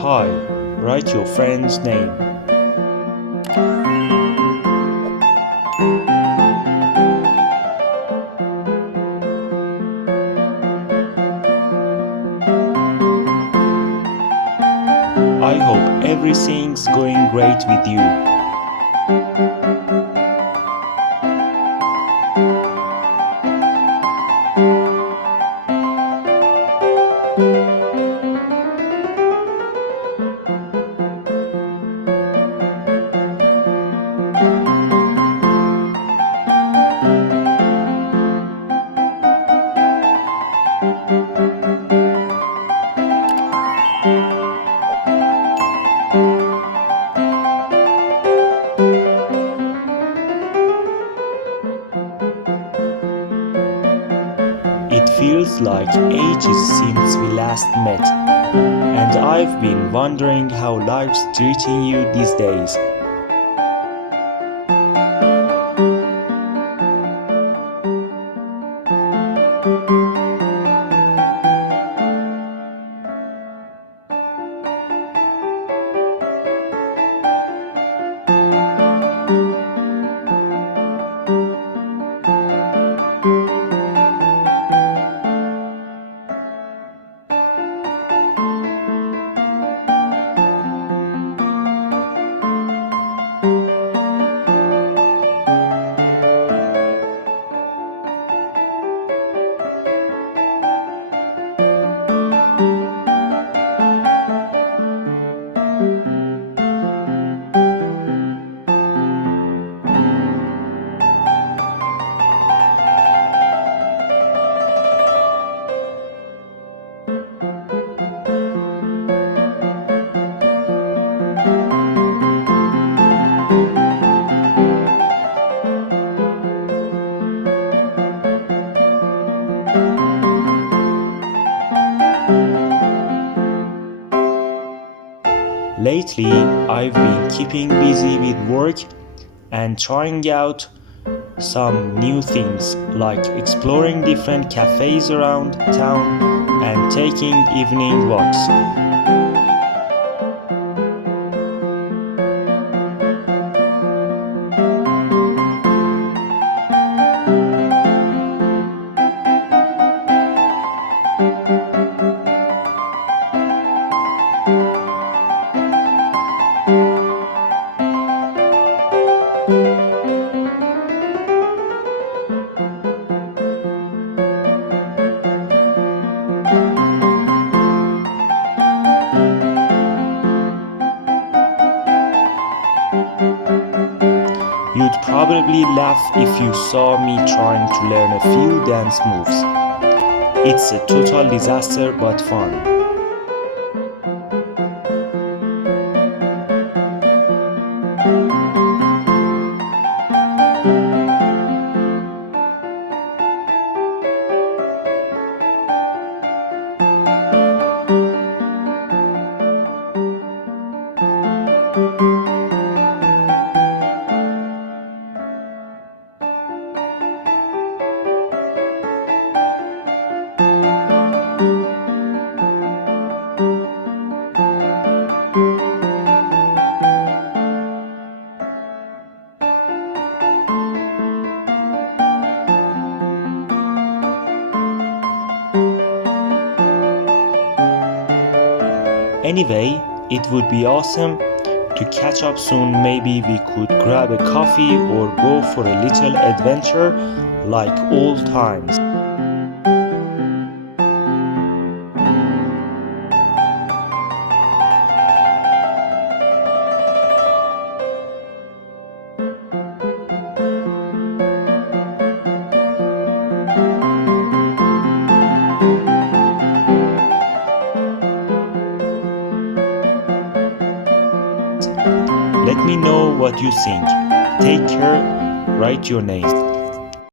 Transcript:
Hi, write your friend's name. I hope everything's going great with you. It feels like ages since we last met, and I've been wondering how life's treating you these days. Lately, I've been keeping busy with work and trying out some new things like exploring different cafes around town and taking evening walks. You'd probably laugh if you saw me trying to learn a few dance moves. It's a total disaster but fun. Anyway, it would be awesome to catch up soon. Maybe we could grab a coffee or go for a little adventure like old times. Let me know what you think. Take care, write your name.